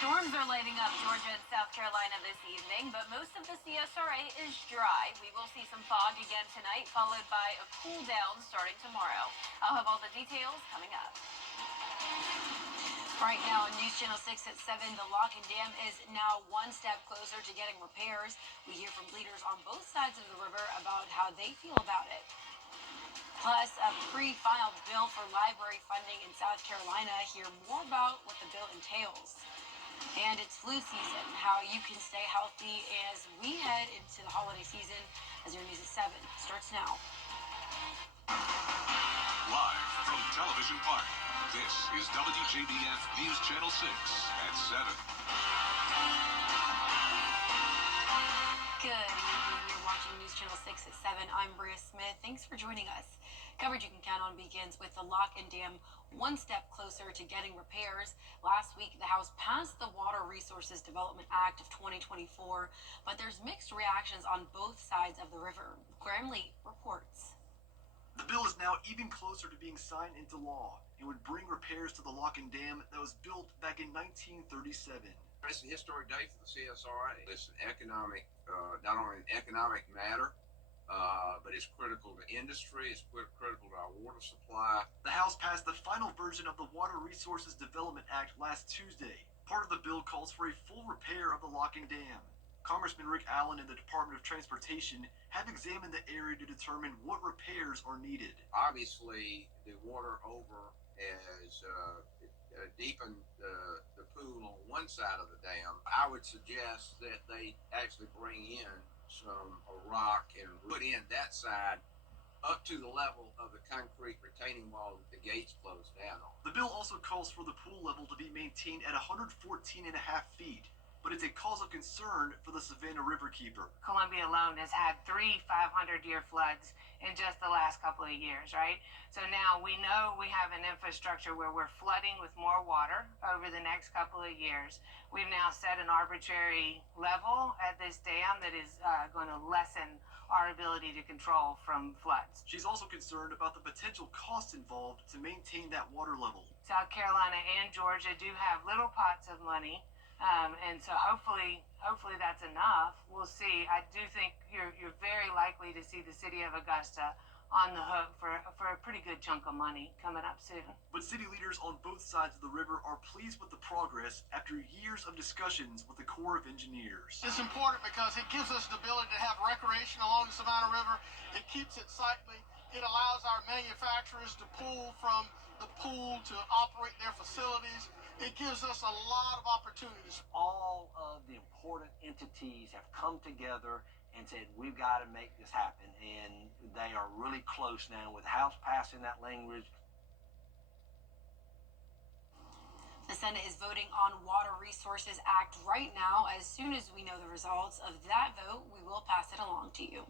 Storms are lighting up Georgia and South Carolina this evening, but most of the CSRA is dry. We will see some fog again tonight, followed by a cool down starting tomorrow. I'll have all the details coming up. Right now on News Channel 6 at 7, the lock and dam is now one step closer to getting repairs. We hear from leaders on both sides of the river about how they feel about it. Plus, a pre-filed bill for library funding in South Carolina. Hear more about what the bill entails. And it's flu season, how you can stay healthy as we head into the holiday season. As your News at 7 starts now. Live from Television Park, this is WJBF News Channel 6 at 7. Good evening. You're watching News Channel 6 at 7. I'm Bria Smith. Thanks for joining us. Coverage you can count on begins with the lock and dam one step closer to getting repairs. Last week, the House passed the Water Resources Development Act of 2024, but there's mixed reactions on both sides of the river. Graham Lee reports. The bill is now even closer to being signed into law and would bring repairs to the lock and dam that was built back in 1937. It's a historic day for the CSRA. It's an economic, not only an economic matter, but it's critical to industry, it's critical to our water supply. The House passed the final version of the Water Resources Development Act last Tuesday. Part of the bill calls for a full repair of the lock and dam. Congressman Rick Allen and the Department of Transportation have examined the area to determine what repairs are needed. Obviously, the water over has deepened the pool on one side of the dam. I would suggest that they actually bring in some rock and put in that side up to the level of the concrete retaining wall that the gates closed down on. The bill also calls for the pool level to be maintained at 114.5 feet, but it's a cause of concern for the Savannah Riverkeeper. Columbia alone has had 3 500-year floods in just the last couple of years, right? So now we know we have an infrastructure where we're flooding with more water over the next couple of years. We've now set an arbitrary level at this dam that is going to lessen our ability to control from floods. She's also concerned about the potential costs involved to maintain that water level. South Carolina and Georgia do have little pots of money. And so hopefully that's enough. We'll see. I do think you're very likely to see the city of Augusta on the hook for a pretty good chunk of money coming up soon. But city leaders on both sides of the river are pleased with the progress after years of discussions with the Corps of Engineers. It's important because it gives us the ability to have recreation along the Savannah River. It keeps it sightly. It allows our manufacturers to pull from the pool to operate their facilities. It gives us a lot of opportunities. All of the important entities have come together and said, we've got to make this happen. And they are really close now with the House passing that language. The Senate is voting on Water Resources Act right now. As soon as we know the results of that vote, we will pass it along to you.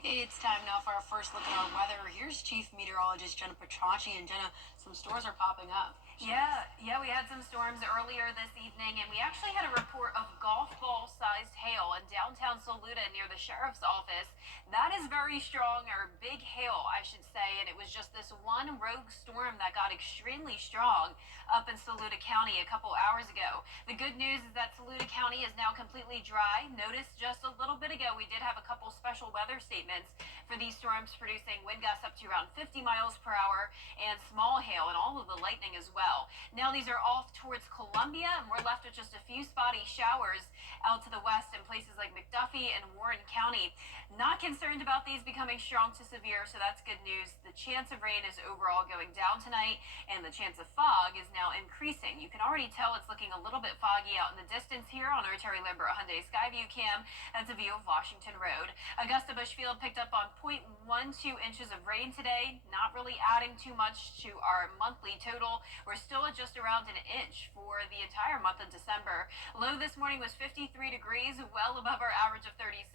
It's time now for our first look at our weather. Here's Chief Meteorologist Jenna Petracci. And Jenna, some storms are popping up. Yeah, we had some storms earlier this evening, and we actually had a report of golf ball-sized hail in downtown Saluda near the sheriff's office. That is very strong, or big hail, I should say, and it was just this one rogue storm that got extremely strong up in Saluda County a couple hours ago. The good news is that Saluda County is now completely dry. Notice just a little bit ago we did have a couple special weather statements for these storms, producing wind gusts up to around 50 miles per hour and small hail and all of the lightning as well. Now these are off towards Columbia, and we're left with just a few spotty showers out to the west in places like McDuffie and Warren County. Not concerned about these becoming strong to severe, so that's good news. The chance of rain is overall going down tonight, and the chance of fog is now increasing. You can already tell it's looking a little bit foggy out in the distance here on our Terry Limbert Hyundai Skyview cam. That's a view of Washington Road. Augusta Bushfield picked up on 0.12 inches of rain today, not really adding too much to our monthly total. We're still at just around an inch for the entire month of December. Low this morning was 53 degrees, well above our average of 37,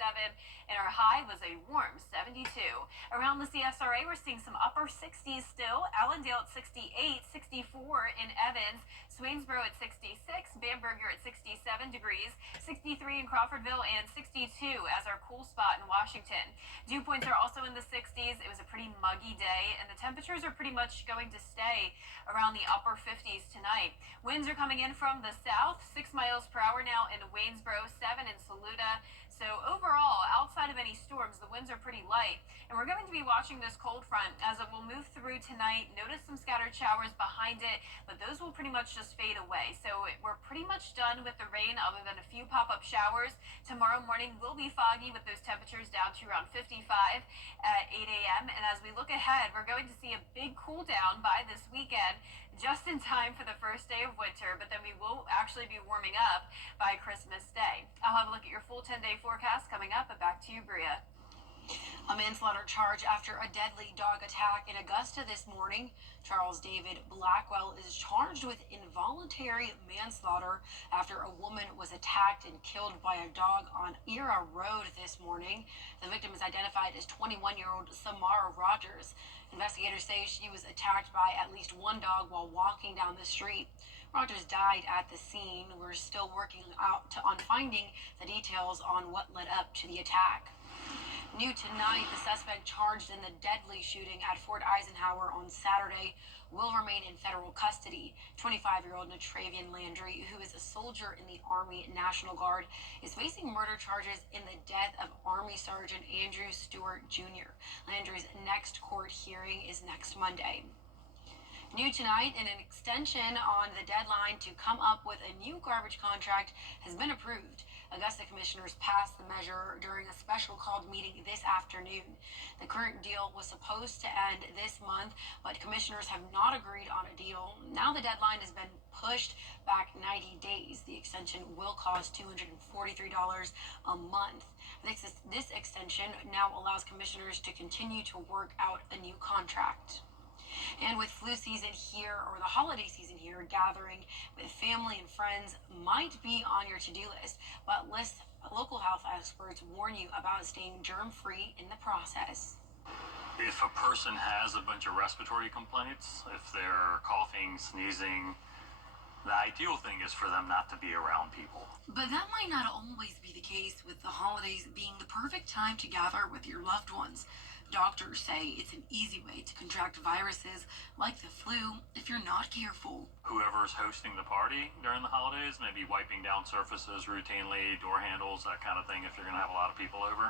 and our high was a warm 72. Around the CSRA, we're seeing some upper 60s still. Allendale at 68, 64 in Evans, Swainsboro at 66, Bamberger at 67 degrees, 63 in Crawfordville, and 62 as our cool spot in Washington. Dew points are also in the 60s. It was a pretty muggy day, and the temperatures are pretty much going to stay around the upper 50s tonight. Winds are coming in from the south, 6 miles per hour now in Waynesboro, 7 in Saluda. So overall, outside of any storms, the winds are pretty light. And we're going to be watching this cold front as it will move through tonight. Notice some scattered showers behind it, but those will pretty much just fade away. So we're pretty much done with the rain other than a few pop-up showers. Tomorrow morning will be foggy with those temperatures down to around 55 at 8 a.m. And as we look ahead, we're going to see a big cool down by this weekend, just in time for the first day of winter, but then we will actually be warming up by Christmas Day. I'll have a look at your full 10-day forecast coming up, but back to you, Bria. A manslaughter charge after a deadly dog attack in Augusta this morning. Charles David Blackwell is charged with involuntary manslaughter after a woman was attacked and killed by a dog on Era Road this morning. The victim is identified as 21-year-old Samara Rogers. Investigators say she was attacked by at least one dog while walking down the street. Rogers died at the scene. We're still working on finding the details on what led up to the attack. New tonight, the suspect charged in the deadly shooting at Fort Eisenhower on Saturday will remain in federal custody. 25-year-old Natravian Landry, who is a soldier in the Army National Guard, is facing murder charges in the death of Army Sergeant Andrew Stewart Jr. Landry's next court hearing is next Monday. New tonight, an extension on the deadline to come up with a new garbage contract has been approved. Augusta commissioners passed the measure during a special called meeting this afternoon. The current deal was supposed to end this month, but commissioners have not agreed on a deal. Now the deadline has been pushed back 90 days. The extension will cost $243 a month. This extension now allows commissioners to continue to work out a new contract. And with flu season here, or the holiday season here, gathering with family and friends might be on your to-do list, but local health experts warn you about staying germ-free in the process. If a person has a bunch of respiratory complaints, if they're coughing, sneezing, the ideal thing is for them not to be around people. But that might not always be the case, with the holidays being the perfect time to gather with your loved ones. Doctors say it's an easy way to contract viruses like the flu if you're not careful. Whoever's hosting the party during the holidays may be wiping down surfaces routinely, door handles, that kind of thing, if you're going to have a lot of people over,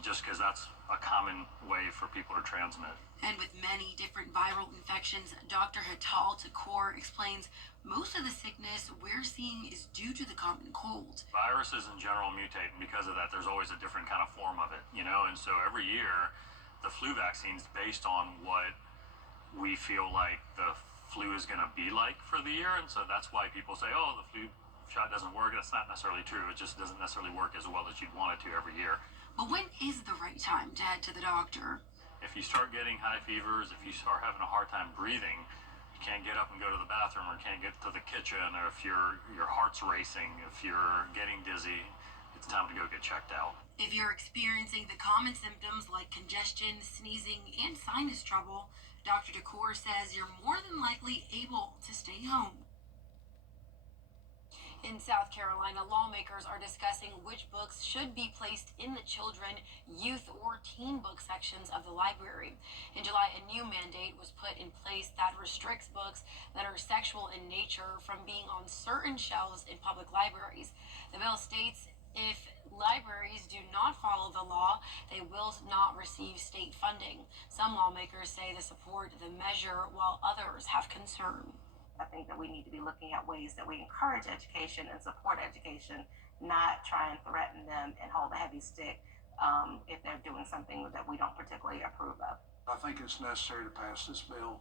just because that's a common way for people to transmit. And with many different viral infections, Dr. Hatal Takor explains most of the sickness we're seeing is due to the common cold. Viruses in general mutate, and because of that, there's always a different kind of form of it, and so every year, the flu vaccine's based on what we feel like the flu is going to be like for the year, and so that's why people say, oh, the flu shot doesn't work. That's not necessarily true. It just doesn't necessarily work as well as you'd want it to every year. But when is the right time to head to the doctor? If you start getting high fevers, if you start having a hard time breathing, you can't get up and go to the bathroom, or can't get to the kitchen, or if your heart's racing, if you're getting dizzy, it's time to go get checked out. If you're experiencing the common symptoms like congestion, sneezing, and sinus trouble, Dr. Takor says you're more than likely able to stay home. In South Carolina, lawmakers are discussing which books should be placed in the children, youth, or teen book sections of the library. In July, a new mandate was put in place that restricts books that are sexual in nature from being on certain shelves in public libraries. The bill states if libraries do not follow the law, they will not receive state funding. Some lawmakers say they support the measure, while others have concern. I think that we need to be looking at ways that we encourage education and support education, not try and threaten them and hold a heavy stick if they're doing something that we don't particularly approve of. I think it's necessary to pass this bill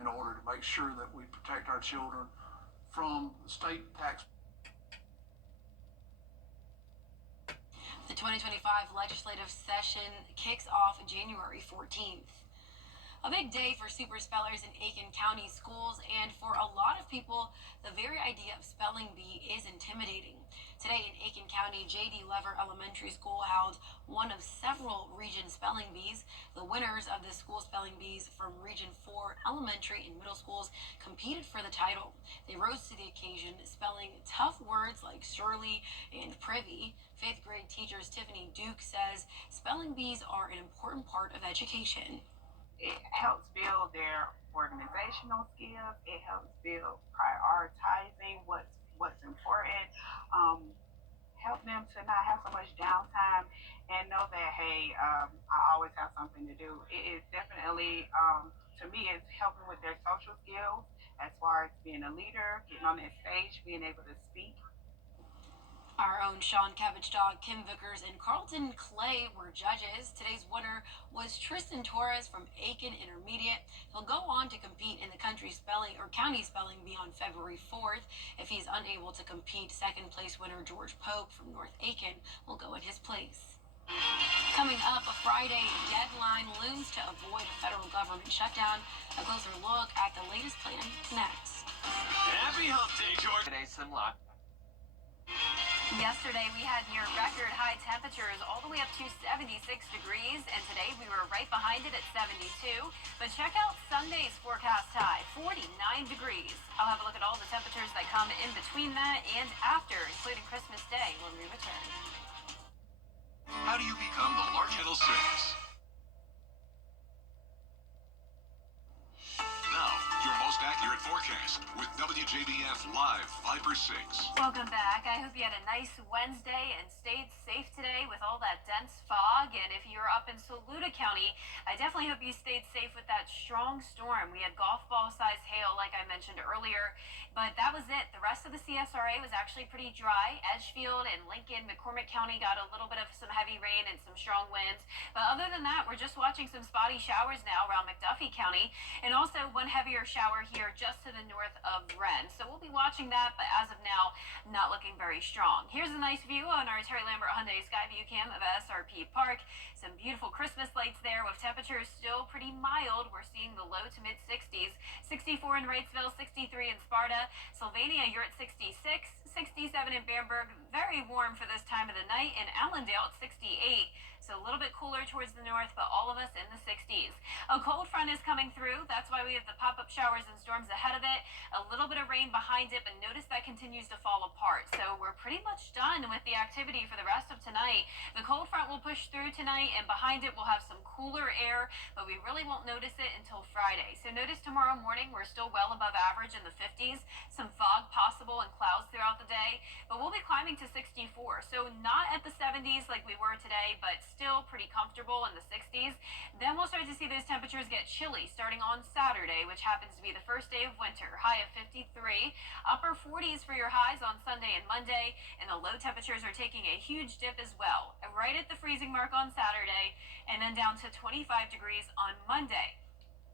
in order to make sure that we protect our children from state tax. The 2025 legislative session kicks off January 14th. A big day for super spellers in Aiken County schools, and for a lot of people, the very idea of spelling bee is intimidating. Today in Aiken County, J.D. Lever Elementary School held one of several region spelling bees. The winners of the school spelling bees from Region 4 elementary and middle schools competed for the title. They rose to the occasion, spelling tough words like surely and privy. Fifth grade teacher Tiffany Duke says spelling bees are an important part of education. It helps build their organizational skills. It helps build prioritizing what's important. Help them to not have so much downtime and know that hey, I always have something to do. It is definitely to me, it's helping with their social skills as far as being a leader, getting on that stage, being able to speak. Our own Sean Cabbage Dog, Kim Vickers, and Carlton Clay were judges. Today's winner was Tristan Torres from Aiken Intermediate. He'll go on to compete in the country spelling or county spelling bee on February 4th. If he's unable to compete, second place winner George Pope from North Aiken will go in his place. Coming up, a Friday deadline looms to avoid a federal government shutdown. A closer look at the latest plan next. Happy hump day, George. Today's some luck. Yesterday, we had near record high temperatures all the way up to 76 degrees, and today we were right behind it at 72. But check out Sunday's forecast high, 49 degrees. I'll have a look at all the temperatures that come in between that and after, including Christmas Day when we return. How do you become the large Channel 6? Now, your most accurate forecast with WJBF Live 5 for 6. Welcome back. I hope you had a nice Wednesday and stayed safe today with all that dense fog. And if you're up in Saluda County, I definitely hope you stayed safe with that strong storm. We had golf ball size hail, like I mentioned earlier, but that was it. The rest of the CSRA was actually pretty dry. Edgefield and Lincoln, McCormick County got a little bit of some heavy rain and some strong winds. But other than that, we're just watching some spotty showers now around McDuffie County, and also one heavier shower here just to the north of Wren. So we'll be watching that, but as of now, not looking very strong. Here's a nice view on our Terry Lambert Hyundai Skyview Cam of SRP Park. Some beautiful Christmas lights there with temperatures still pretty mild. We're seeing the low to mid 60s. 64 in Wrightsville, 63 in Sparta. Sylvania, you're at 66. 67 in Bamberg, very warm for this time of the night. In Allendale at 68. So a little bit cooler towards the north, but all of us in the 60s. A cold front is coming through. That's why we have the pop-up showers and storms ahead of it. A little bit of rain behind it, but notice that continues to fall apart. So we're pretty much done with the activity for the rest of tonight. The cold front will push through tonight, and behind it we'll have some cooler air, but we really won't notice it until Friday. So notice tomorrow morning we're still well above average in the 50s. Some fog possible and clouds throughout the day, but we'll be climbing to 64. So not at the 70s like we were today, but still pretty comfortable in the 60s. Then we'll start to see those temperatures get chilly starting on Saturday, which happens to be the first day of winter. High of 53. Upper 40s for your highs on Sunday and Monday, and the low temperatures are taking a huge dip as well. Right at the freezing mark on Saturday, and then down to 25 degrees on Monday.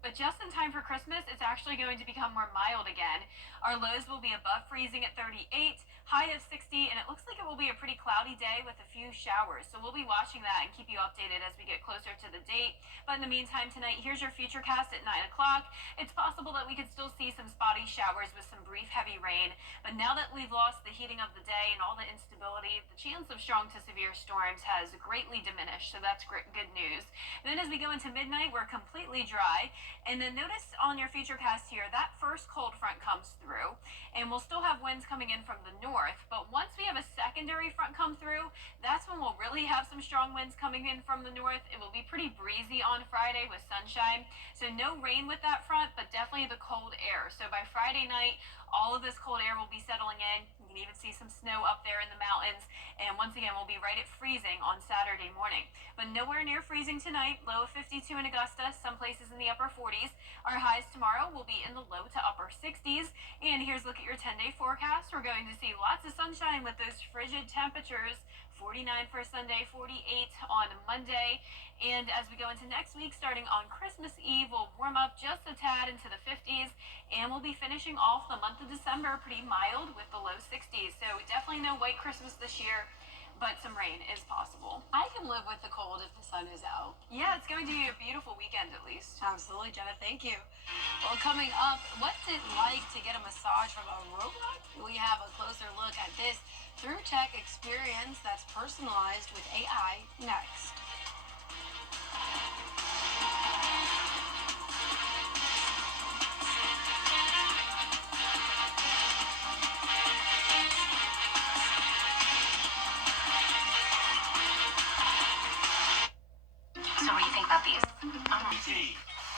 But just in time for Christmas, it's actually going to become more mild again. Our lows will be above freezing at 38, high of 60, and it looks like it will be a pretty cloudy day with a few showers. So we'll be watching that and keep you updated as we get closer to the date. But in the meantime, tonight, here's your futurecast at 9 o'clock. It's possible that we could still see some spotty showers with some brief heavy rain. But now that we've lost the heating of the day and all the instability, the chance of strong to severe storms has greatly diminished. So that's good news. And then as we go into midnight, we're completely dry. And then notice on your futurecast here, that first cold front comes through, and we'll still have winds coming in from the north. But once we have a secondary front come through, that's when we'll really have some strong winds coming in from the north. It will be pretty breezy on Friday with sunshine. So no rain with that front, but definitely the cold air. So by Friday night, all of this cold air will be settling in. You can even see some snow up there in the mountains. And once again, we'll be right at freezing on Saturday morning. But nowhere near freezing tonight. Low of 52 in Augusta, some places in the upper 40s. Our highs tomorrow will be in the low to upper 60s. And here's a look at your 10-day forecast. We're going to see lots of sunshine with those frigid temperatures. 49 for Sunday, 48 on Monday. And as we go into next week, starting on Christmas Eve, we'll warm up just a tad into the 50s. And we'll be finishing off the month of December pretty mild with the low 60s. So definitely no white Christmas this year. but some rain is possible. I can live with the cold if the sun is out. Yeah, it's going to be a beautiful weekend at least. Absolutely, Jenna. Thank you. Well, coming up, what's it like to get a massage from a robot? We have a closer look at this through tech experience that's personalized with AI next. So what do you think about these?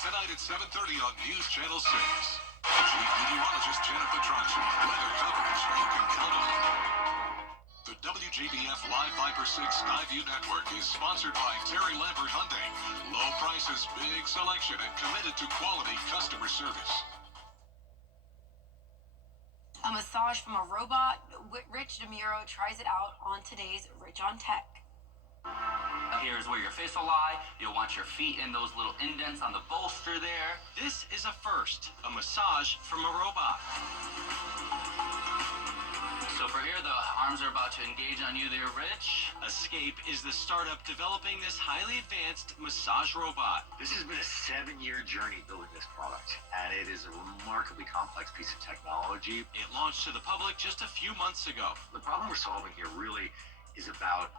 Tonight at 7:30 on News Channel 6. Chief meteorologist Jenna Petracci. Weather coverage you can count on. The WJBF Live Viper 6 Skyview Network is sponsored by Terry Lambert Hyundai. Low prices, big selection, and committed to quality customer service. A massage from a robot. Rich DeMuro tries it out on today's Rich on Tech. Here's where your face will lie. You'll want your feet in those little indents on the bolster there. This is a first, a massage from a robot. So for here, the arms are about to engage on you there, Rich. Escape is the startup developing this highly advanced massage robot. This has been a 7-year journey building this product, and it is a remarkably complex piece of technology. It launched to the public just a few months ago. The problem we're solving here really is about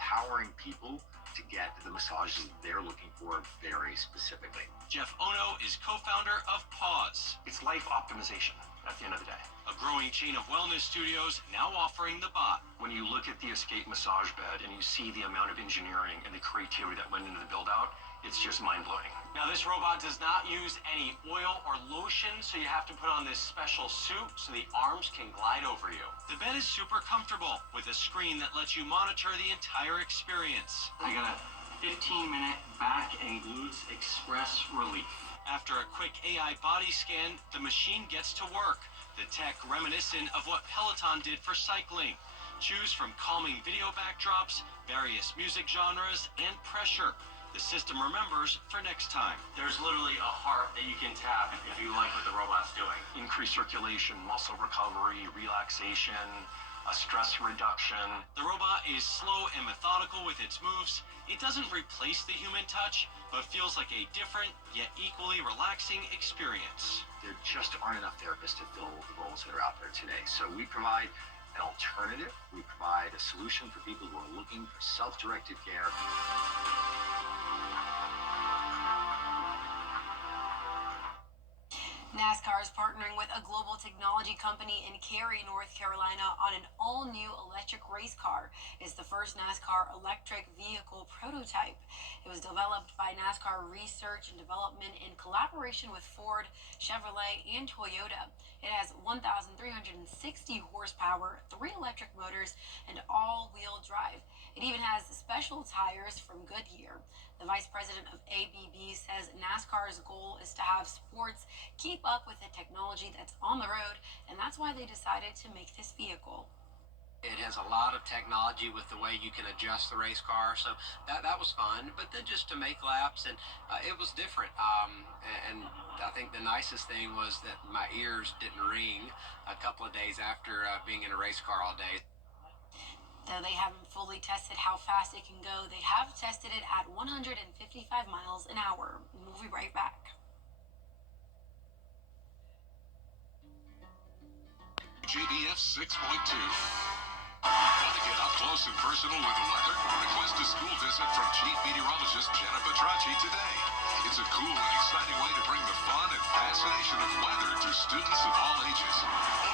empowering people to get the massages they're looking for very specifically. Jeff Ono is co-founder of Pause. It's life optimization at the end of the day. A growing chain of wellness studios now offering the bot. When you look at the Escape massage bed and you see the amount of engineering and the creativity that went into the build out, it's just mind-blowing. Now this robot does not use any oil or lotion, so you have to put on this special suit so the arms can glide over you. The bed is super comfortable with a screen that lets you monitor the entire experience. I got a 15-minute back and glutes express relief. After a quick AI body scan, the machine gets to work. The tech reminiscent of what Peloton did for cycling. Choose from calming video backdrops, various music genres, and pressure. The system remembers for next time. There's literally a heart that you can tap if you like what the robot's doing. Increased circulation, muscle recovery, relaxation, a stress reduction. The robot is slow and methodical with its moves. It doesn't replace the human touch, but feels like a different, yet equally relaxing experience. There just aren't enough therapists to fill the roles that are out there today. So we provide an alternative. We provide a solution for people who are looking for self-directed care. NASCAR is partnering with a global technology company in Cary, North Carolina on an all-new electric race car. It's the first NASCAR electric vehicle prototype. It was developed by NASCAR Research and Development in collaboration with Ford, Chevrolet, and Toyota. It has 1,360 horsepower, 3 electric motors, and all-wheel drive. It even has special tires from Goodyear. The vice president of ABB says NASCAR's goal is to have sports keep up with the technology that's on the road, and that's why they decided to make this vehicle. It has a lot of technology with the way you can adjust the race car, so that was fun. But then just to make laps, and it was different. And I think the nicest thing was that my ears didn't ring a couple of days after being in a race car all day. Though they haven't fully tested how fast it can go, they have tested it at 155 miles an hour. We'll be right back. JBF 6.2. Want to get up close and personal with the weather? Request a school visit from Chief Meteorologist Jenna Petracci today. It's a cool and exciting way to bring the fun and fascination of weather to students of all ages.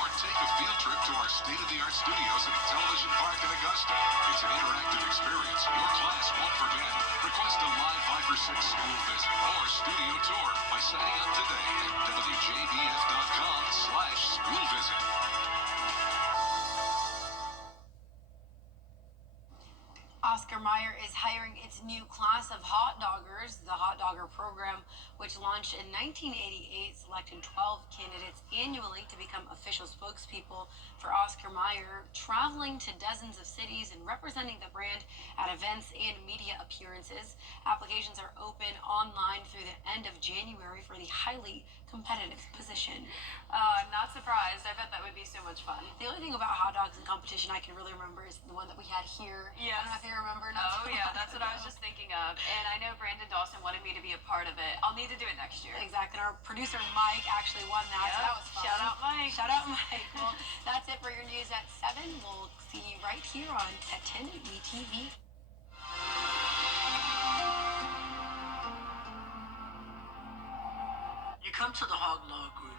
Or take a field trip to our state-of-the-art studios at Television Park in Augusta. It's an interactive experience your class won't forget. Request a live Viper 6 school visit or studio tour by signing up today at WJBF.com/school visit. Oscar Mayer is hiring its new class of hot doggers. The Hot Dogger program, which launched in 1988, selected 12 candidates annually to become official spokespeople spokespeople for Oscar Mayer, traveling to dozens of cities and representing the brand at events and media appearances. Applications are open online through the end of January for the highly competitive position. I'm not surprised. I bet that would be so much fun. The only thing about hot dogs in competition I can really remember is the one that we had here. Yes. I don't know if you remember. Oh, yeah, that's what I was just thinking of. And I know Brandon Dawson wanted me to be a part of it. I'll need to do it next year. Exactly. And our producer Mike actually won that, so that was fun. Shout out Mike. Shout out Mike. Well, that's it for your news at 7. We'll see you right here on at 10 WTV. You come to the Hog Law Group